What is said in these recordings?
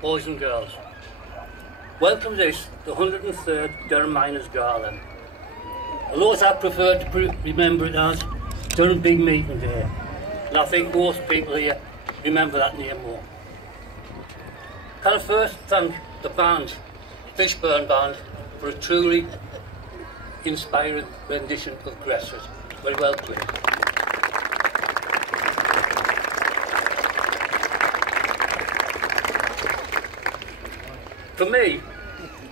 boys and girls. Welcome to this, the 133rd Durham Miners Gala. Although I prefer to remember it as Durham Big Meeting Day, and I think most people here remember that name more. Can I first thank the band, Fishburn Band, for a truly inspiring rendition of Gresses. Very well played. For me,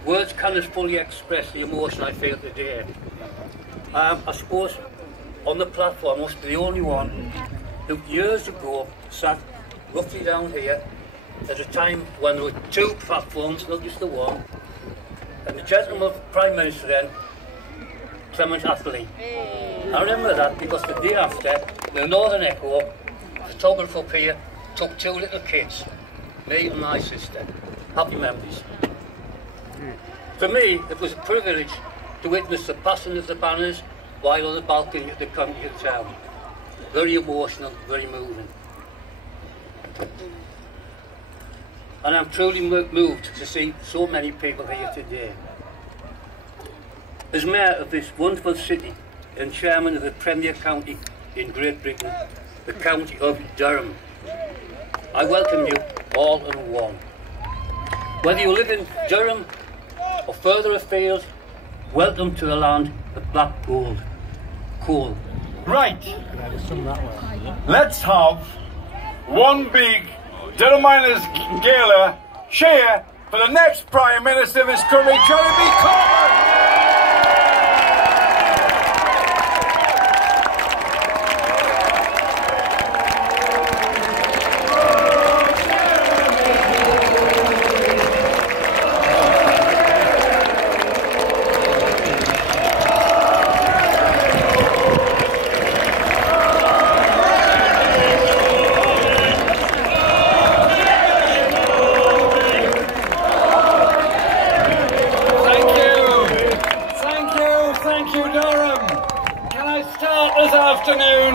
words cannot fully express the emotion I feel today. I suppose on the platform I must be the only one who years ago sat roughly down here at a time when there were two platforms, not just the one, and the gentleman Prime Minister then, Clement Attlee. I remember that because the day after, the Northern Echo, the photographer up here, took two little kids, me and my sister. Happy memories. For me, it was a privilege to witness the passing of the banners while on the balcony at the county of town. Very emotional, very moving. And I'm truly moved to see so many people here today. As Mayor of this wonderful city and Chairman of the Premier County in Great Britain, the County of Durham, I welcome you all in one. Whether you live in Durham or further afield, welcome to the land of black gold. Cool. Right, let's have one big Durham Miners Gala cheer for the next Prime Minister of this country, Jeremy Corbyn!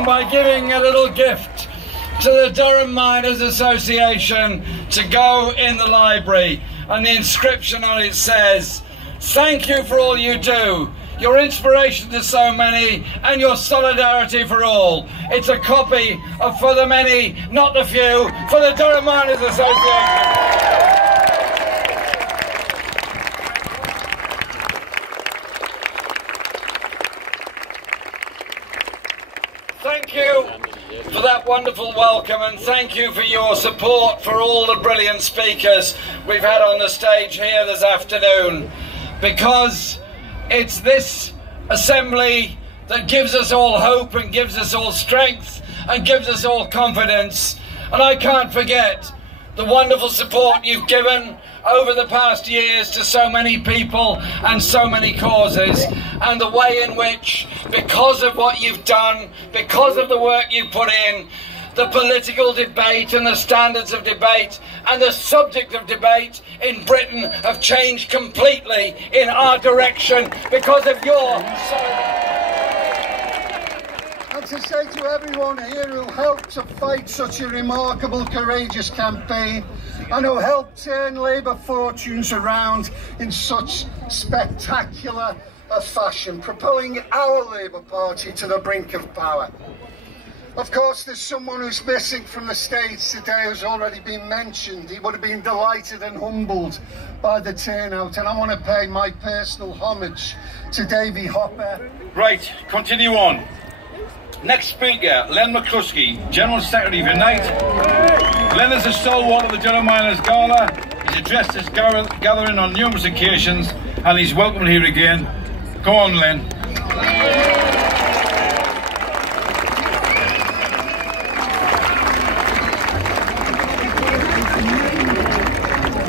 By giving a little gift to the Durham Miners Association to go in the library, and the inscription on it says, "Thank you for all you do, your inspiration to so many, and your solidarity for all." It's a copy of "For the Many, Not the Few" for the Durham Miners Association. Thank you for that wonderful welcome, and thank you for your support for all the brilliant speakers we've had on the stage here this afternoon, because it's this assembly that gives us all hope and gives us all strength and gives us all confidence. And I can't forget the wonderful support you've given over the past years to so many people and so many causes, and the way in which, because of what you've done, because of the work you've put in, the political debate and the standards of debate and the subject of debate in Britain have changed completely in our direction because of your And to say to everyone here who helped to fight such a remarkable, courageous campaign, and who helped turn Labour fortunes around in such spectacular a fashion, propelling our Labour Party to the brink of power. Of course, there's someone who's missing from the stage today who's already been mentioned. He would have been delighted and humbled by the turnout, and I want to pay my personal homage to Davy Hopper. Right, continue on. Next speaker, Len McCluskey, General Secretary of Unite. Len is a stalwart of the Durham Miners Gala. He's addressed this gathering on numerous occasions, and he's welcome here again. Go on, Len.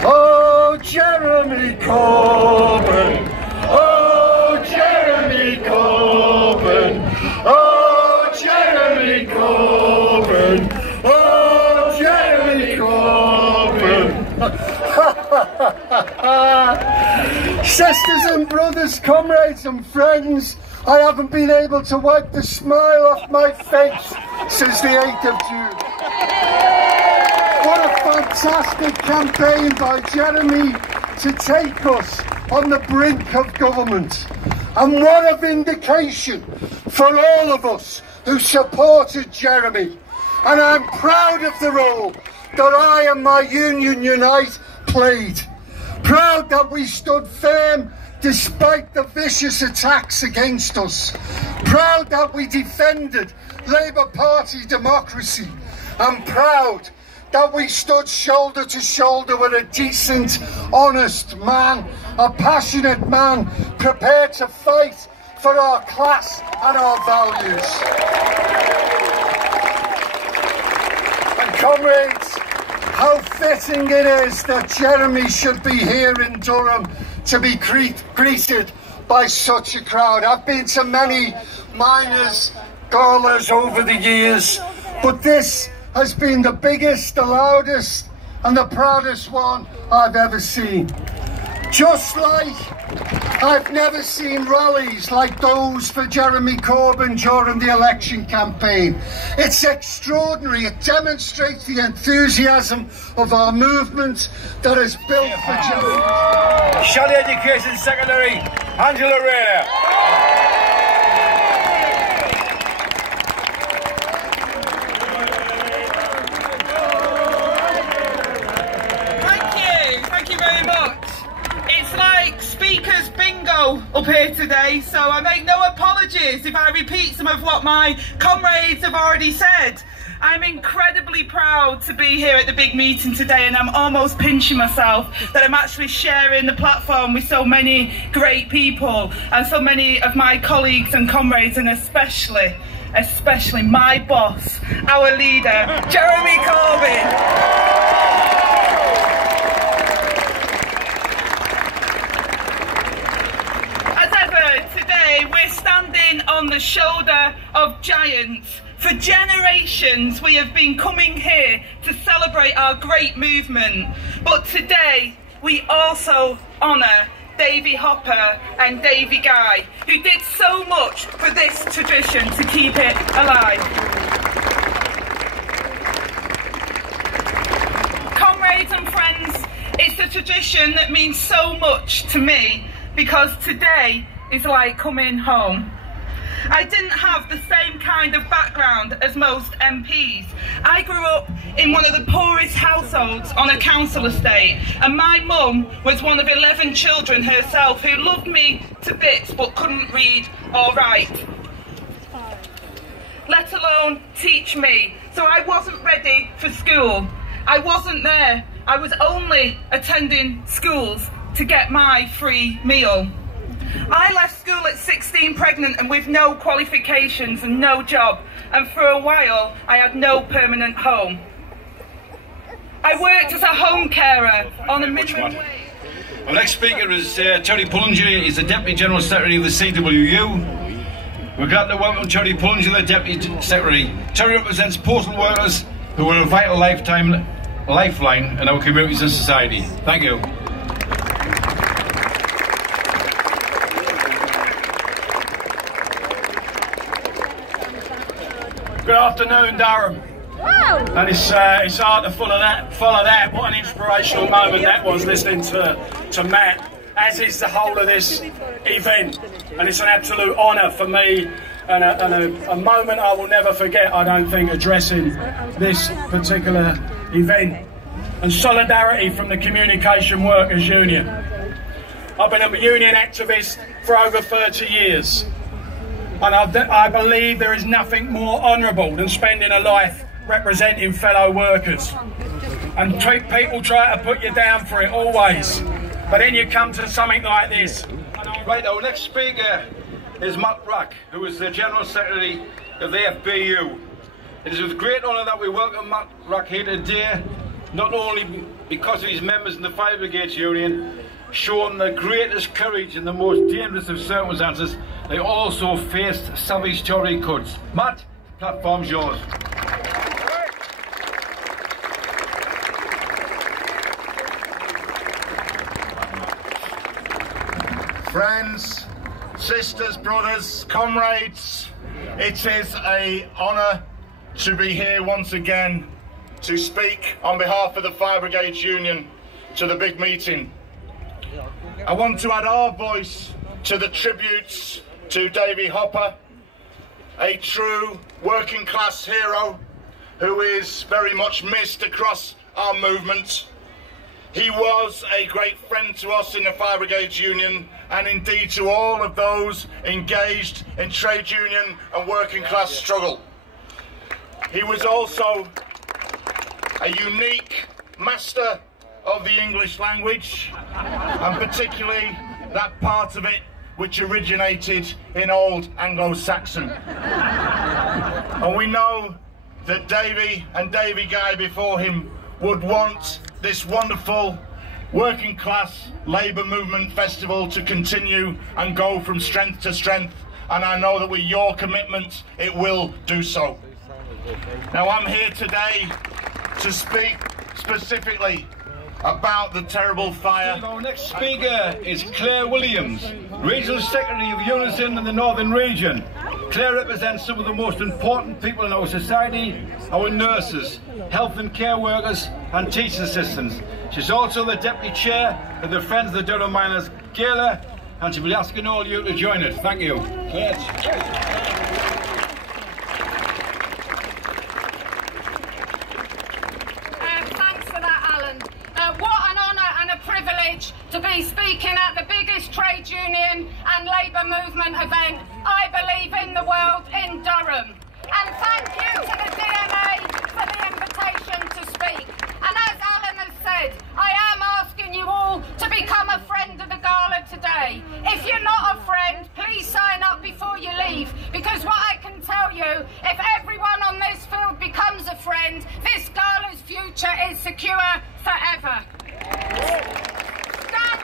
Oh, Jeremy Corbyn! Oh, Jeremy Corbyn! Oh, Jeremy Corbyn! Oh, Jeremy Corbyn! Sisters and brothers, comrades and friends, I haven't been able to wipe the smile off my face since the 8th of June. What a fantastic campaign by Jeremy to take us on the brink of government. And what a vindication for all of us who supported Jeremy. And I'm proud of the role that I and my union Unite played. Proud that we stood firm despite the vicious attacks against us. Proud that we defended Labour Party democracy. And proud that we stood shoulder to shoulder with a decent, honest man, a passionate man, prepared to fight for our class and our values. And comrades, how fitting it is that Jeremy should be here in Durham to be greeted by such a crowd. I've been to many miners' galas over the years, but this has been the biggest, the loudest and the proudest one I've ever seen. Just like I've never seen rallies like those for Jeremy Corbyn during the election campaign. It's extraordinary. It demonstrates the enthusiasm of our movement that is built for Jeremy. Lasharie Education Secretary, Angela Ray. Up here today, so I make no apologies if I repeat some of what my comrades have already said. I'm incredibly proud to be here at the big meeting today, and I'm almost pinching myself that I'm actually sharing the platform with so many great people and so many of my colleagues and comrades, and especially my boss, our leader, Jeremy Corbyn. We're standing on the shoulder of giants. For generations we have been coming here to celebrate our great movement. But today we also honour Davy Hopper and Davy Guy, who did so much for this tradition to keep it alive. Comrades and friends, it's a tradition that means so much to me, because today is like coming home. I didn't have the same kind of background as most MPs. I grew up in one of the poorest households on a council estate, and my mum was one of 11 children herself who loved me to bits but couldn't read or write, let alone teach me. So I wasn't ready for school. I wasn't there. I was only attending schools to get my free meal. I left school at 16 pregnant and with no qualifications and no job, and for a while I had no permanent home. I worked as a home carer on a minimum wage. Our next speaker is Terry Pullinger. He's the Deputy General Secretary of the CWU. We're glad to welcome Terry Pullinger, the Deputy Secretary. Terry represents postal workers who are a vital lifeline in our communities and society. Thank you. Good afternoon, Durham. Wow. And it's hard to follow that. What an inspirational moment that was, listening to Matt, as is the whole of this event. And it's an absolute honour for me, and a moment I will never forget, I don't think, addressing this particular event. And solidarity from the Communication Workers Union. I've been a union activist for over 30 years. And I believe there is nothing more honourable than spending a life representing fellow workers. And people try to put you down for it always, but then you come to something like this. Right, our next speaker is Mushtaq, who is the General Secretary of the FBU. It is with great honour that we welcome Mushtaq here today, not only because of his members in the Fire Brigades Union, showing the greatest courage in the most dangerous of circumstances. They also faced savage Tory cuts. Matt, the platform's yours. Friends, sisters, brothers, comrades, it is an honour to be here once again to speak on behalf of the Fire Brigades Union to the big meeting. I want to add our voice to the tributes to Davy Hopper, a true working class hero who is very much missed across our movement. He was a great friend to us in the Fire Brigades Union and indeed to all of those engaged in trade union and working class struggle. He was also a unique master of the English language, and particularly that part of it which originated in Old Anglo-Saxon. And we know that Davy and Davy Guy before him would want this wonderful working class labour movement festival to continue and go from strength to strength, and I know that with your commitment it will do so. Now I'm here today to speak specifically about the terrible fire. Our next speaker is Claire Williams, Regional Secretary of Unison in the Northern Region. Claire represents some of the most important people in our society, our nurses, health and care workers and teaching assistants. She's also the Deputy Chair of the Friends of the Durham Miners Gala, and she'll be asking all you to join it. Thank you. Claire. To be speaking at the biggest trade union and labour movement event, I believe, in the world, in Durham. And thank you to the DNA for the invitation to speak. And as Alan has said, I am asking you all to become a friend of the gala today. If you're not a friend, please sign up before you leave, because what I can tell you, if everyone on this field becomes a friend, this gala's future is secure forever.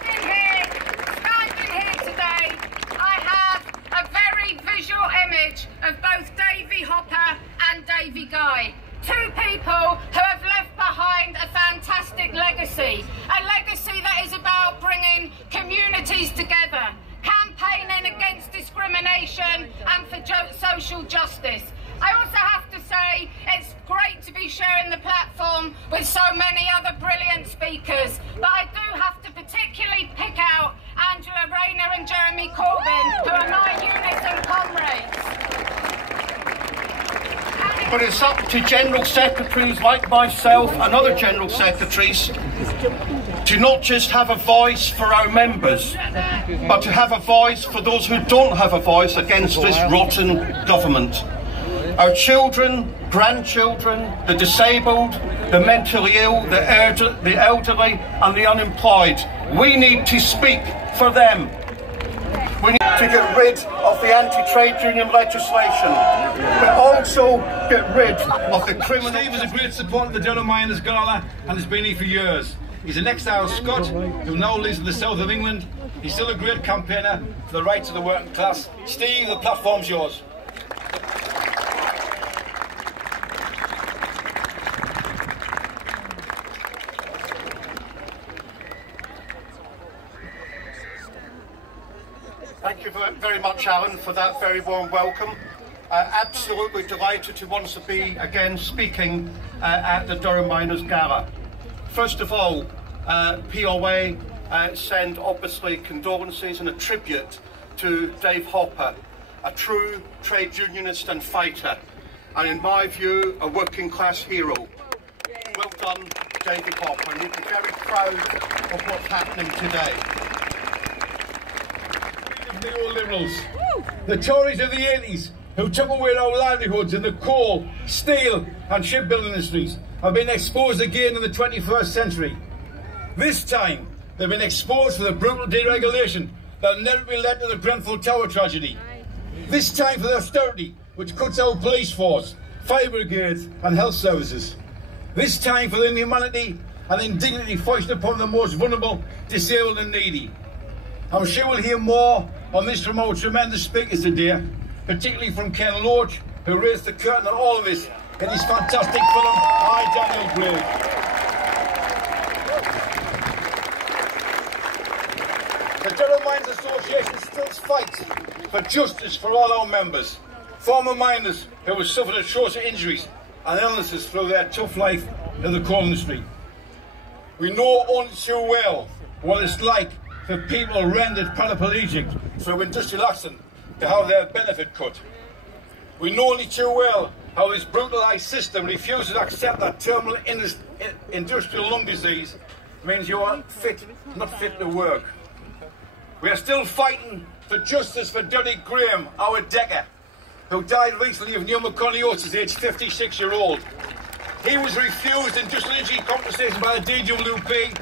Standing here today, I have a very visual image of both Davy Hopper and Davy Guy. Two people who have left behind a fantastic legacy. A legacy that is about bringing communities together, campaigning against discrimination and for social justice. I also have to say it's great to be sharing the platform with so many other brilliant speakers, but I do have to particularly pick out Angela Rayner and Jeremy Corbyn, who are my Unison comrades. But it's up to General Secretaries like myself and other General Secretaries to not just have a voice for our members, but to have a voice for those who don't have a voice against this rotten government. Our children, grandchildren, the disabled, the mentally ill, the elderly and the unemployed. We need to speak for them. We need to get rid of the anti-trade union legislation, but also get rid of the criminal... Steve is a great supporter of the Durham Miners Gala and has been here for years. He's an exiled Scot who now lives in the south of England. He's still a great campaigner for the rights of the working class. Steve, the platform's yours. Thank you very much, Alan, for that very warm welcome. Absolutely delighted to once be again speaking at the Durham Miners Gala. First of all, POA send obviously condolences and a tribute to Dave Hopper, a true trade unionist and fighter, and in my view, a working class hero. Well done, David Hopper, and you'll be very proud of what's happening today. Neoliberals, the Tories of the 80s, who took away our livelihoods in the coal, steel and shipbuilding industries, have been exposed again in the 21st century. This time, they've been exposed for the brutal deregulation that never led to the Grenfell Tower tragedy. This time for the austerity, which cuts our police force, fire brigades and health services. This time for the inhumanity and indignity foisted upon the most vulnerable, disabled and needy. I'm sure we'll hear more on this from our tremendous speakers today, particularly from Ken Loach, who raised the curtain on all of this in his fantastic film, I, Daniel Gray. The Durham Miners Association still fights for justice for all our members, former miners who have suffered atrocious injuries and illnesses through their tough life in the coal industry. We know only too well what it's like for people rendered paraplegic through industrial accident to have their benefit cut. We know only too well how this brutalised system refuses to accept that terminal industrial lung disease means you are not fit to work. We are still fighting for justice for Dudley Graham, our Decker, who died recently of pneumoconiosis, aged 56-year-old. He was refused industrial injury compensation by the DWP,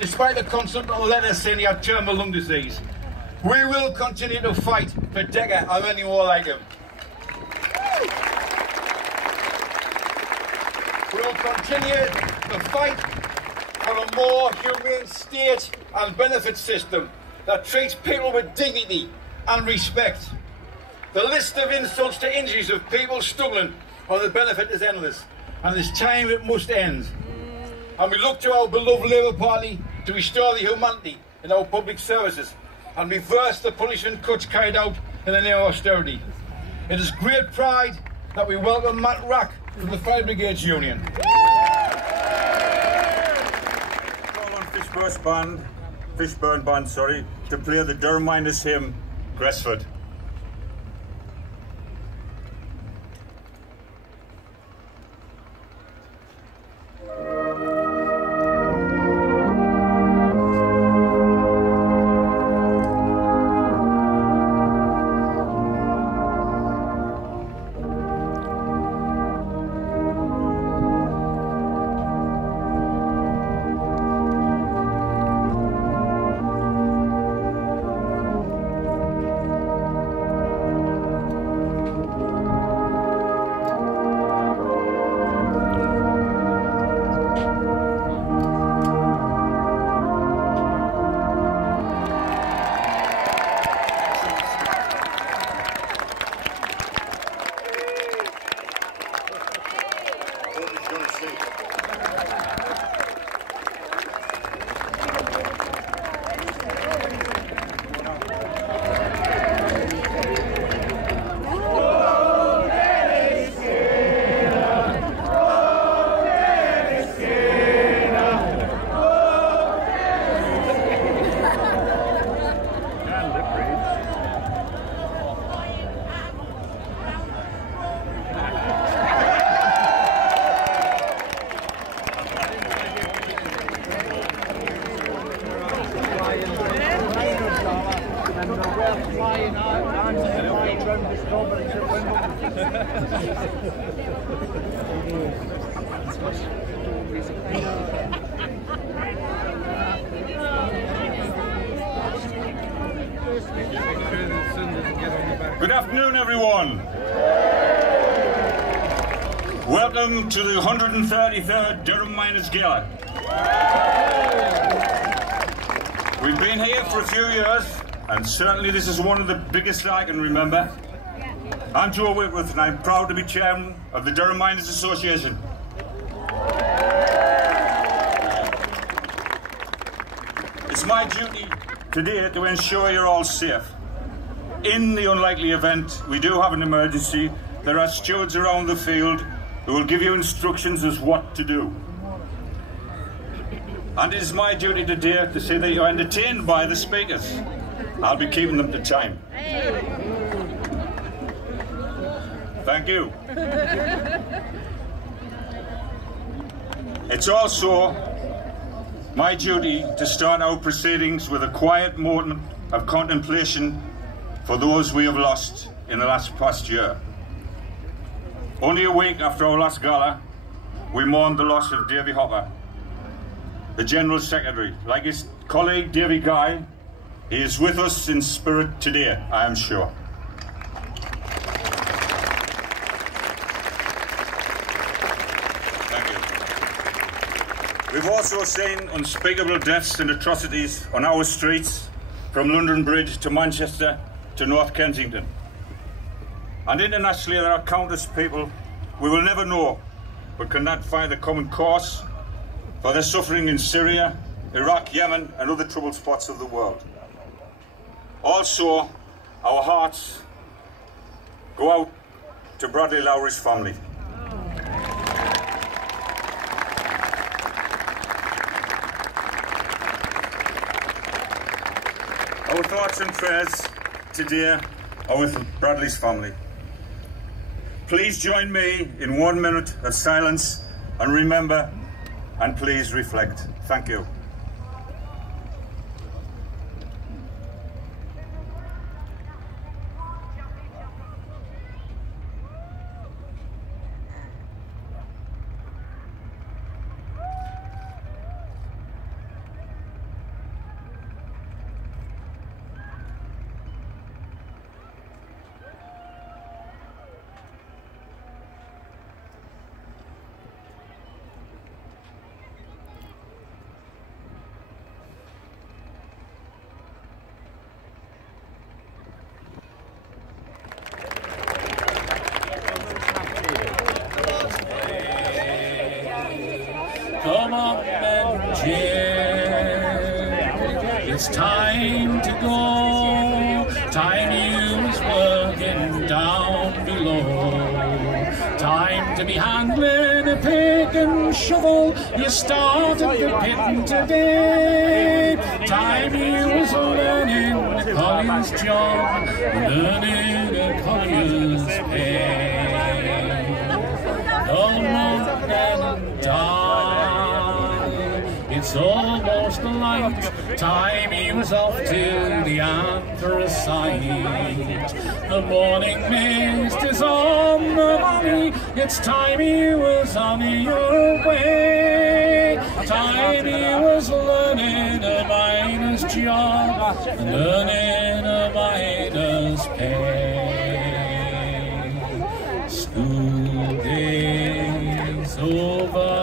despite the consultant letter saying he had terminal lung disease. We will continue to fight for Decker and many more like him. We will continue to fight for a more humane state and benefit system that treats people with dignity and respect. The list of insults to injuries of people struggling on the benefit is endless, and it's time it must end. And we look to our beloved Labour Party to restore the humanity in our public services and reverse the punishment cuts carried out in the name of austerity. It is great pride that we welcome Matt Rack from the Fire Brigades Union. Call on Fishburne Band, to play the Durham Miners hymn, Gresford. Good afternoon, everyone. Welcome to the 133rd Durham Miners Gala. We've been here for a few years, and certainly this is one of the biggest I can remember. I'm Joe Whitworth, and I'm proud to be chairman of the Durham Miners Association. It's my duty today to ensure you're all safe. In the unlikely event we do have an emergency, there are stewards around the field who will give you instructions as what to do. And it is my duty today to say that you're entertained by the speakers. I'll be keeping them to time. Thank you. It's also my duty to start our proceedings with a quiet moment of contemplation for those we have lost in the past year. Only a week after our last gala, we mourned the loss of Davy Hopper, the General Secretary. Like his colleague Davy Guy, he is with us in spirit today, I am sure. Thank you. We've also seen unspeakable deaths and atrocities on our streets, from London Bridge to Manchester to North Kensington. And internationally there are countless people we will never know but cannot find a common cause for their suffering in Syria, Iraq, Yemen and other troubled spots of the world. Also, our hearts go out to Bradley Lowry's family. Our thoughts and prayers today are with Bradley's family. Please join me in 1 minute of silence and remember and please reflect. Thank you. Come on, it's time to go. Time you was working down below. Time to be handling a pick and shovel. You started the pit today. Time you was learning a collier's job, learning a collier's pay. Come on and die. It's almost light. Time he was off to the anthracite. The morning mist is on the valley. It's time he was on your way. Time he was learning a miner's job, learning a miner's pay. School days over.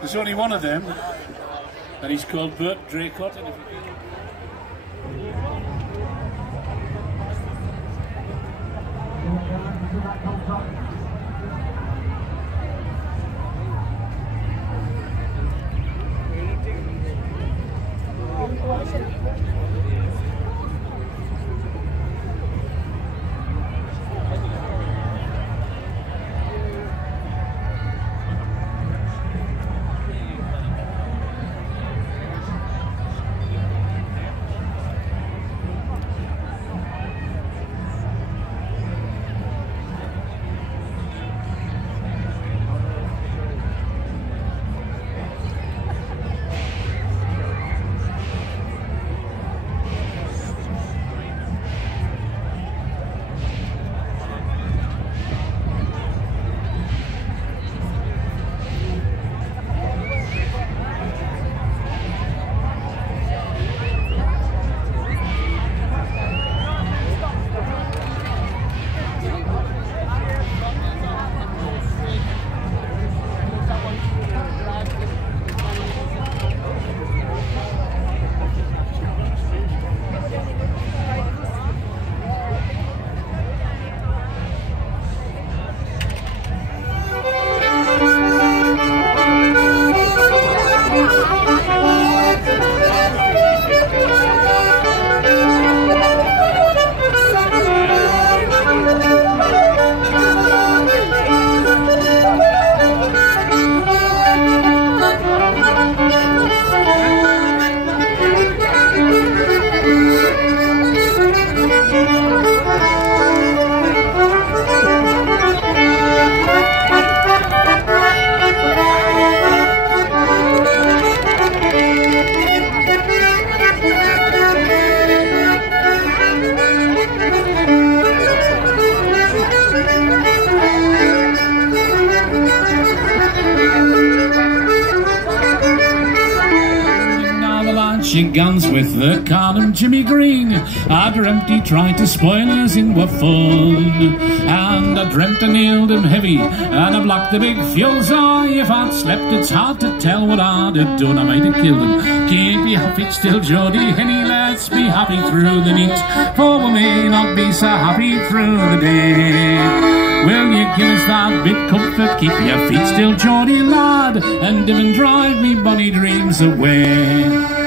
There's only one of them, and he's called Bert Draycott. And guns with the Carnum Jimmy Green. I dreamt he tried to spoil us in were fun, and I dreamt I nailed him heavy, and I blocked the big fuel's eye. If I'd slept, it's hard to tell what I'd have done. I might have killed him. Can't be happy still, Geordie Henny, let's be happy through the night, for we may not be so happy through the day. Will you give us that bit comfort? Keep your feet still, Geordie lad, and dim and drive me bonny dreams away.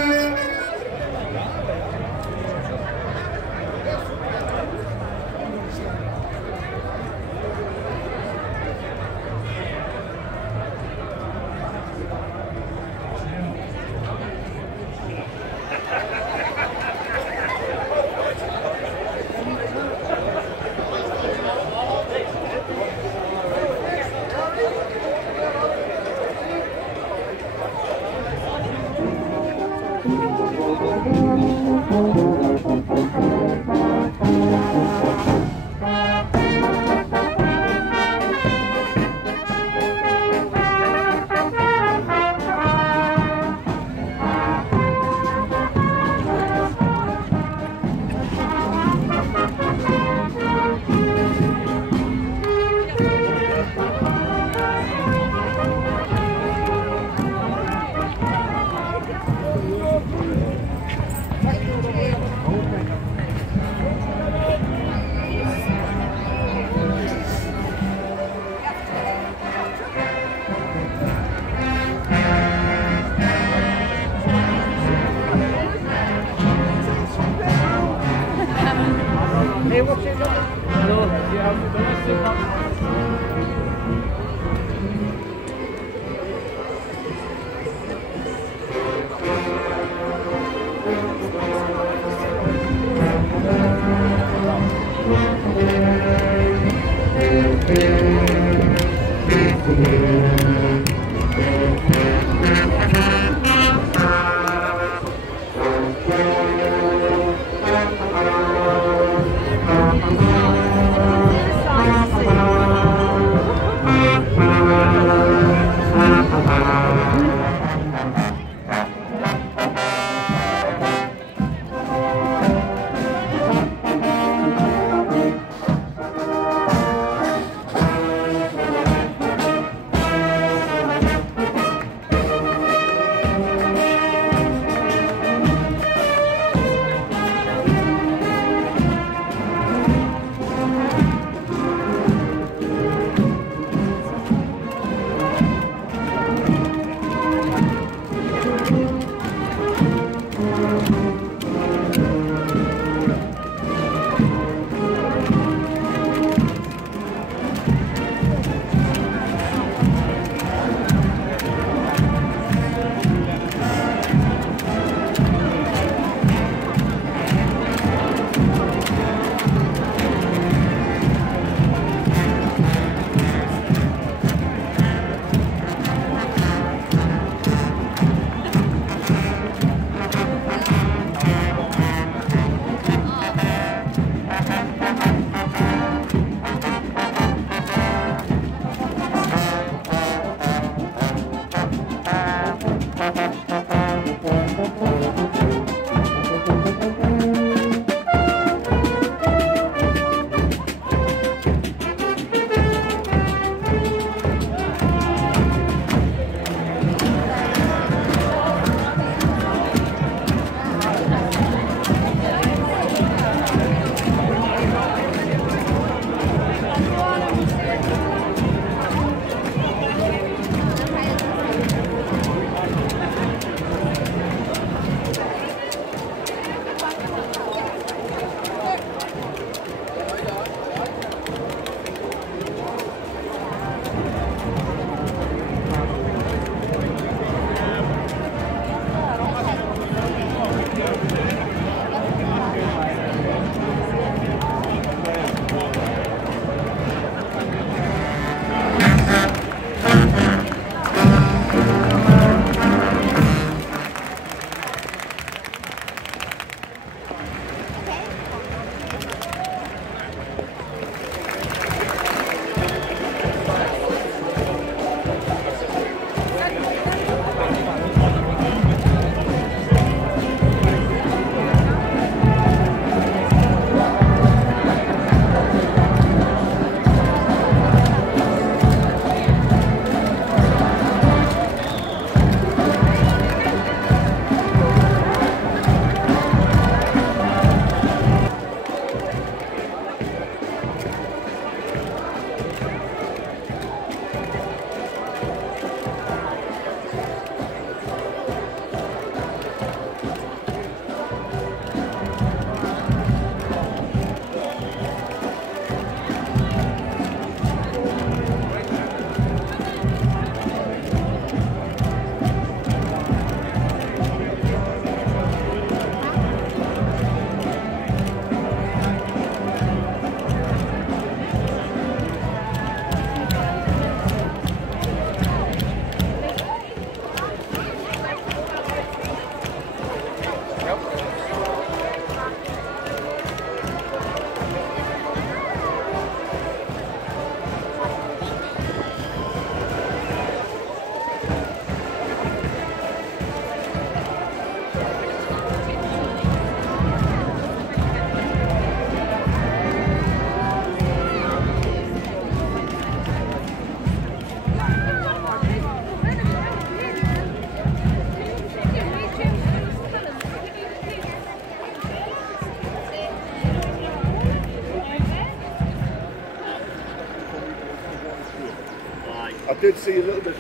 did see a little bit.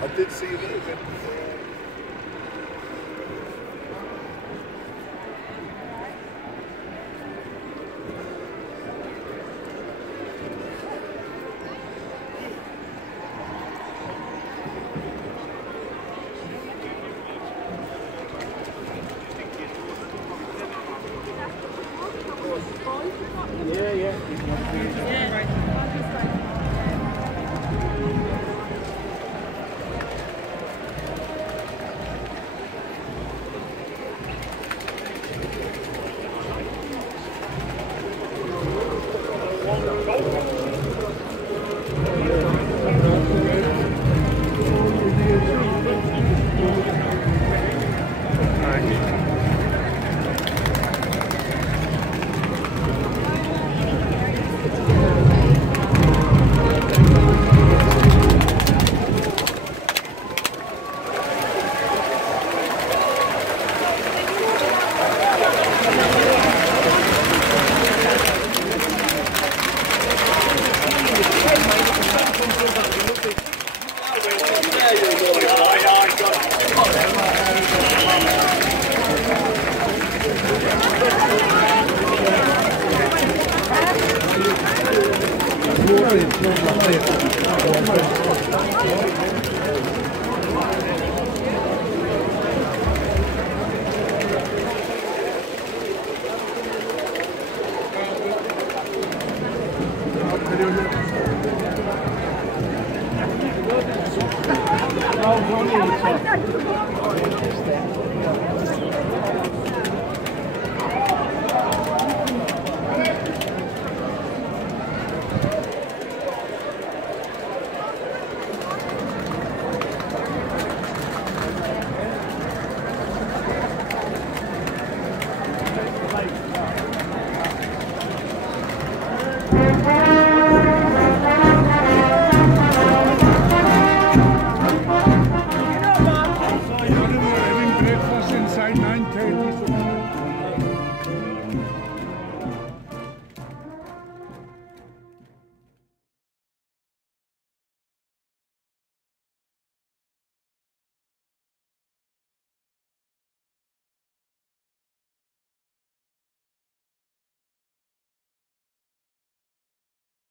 I did see a little bit.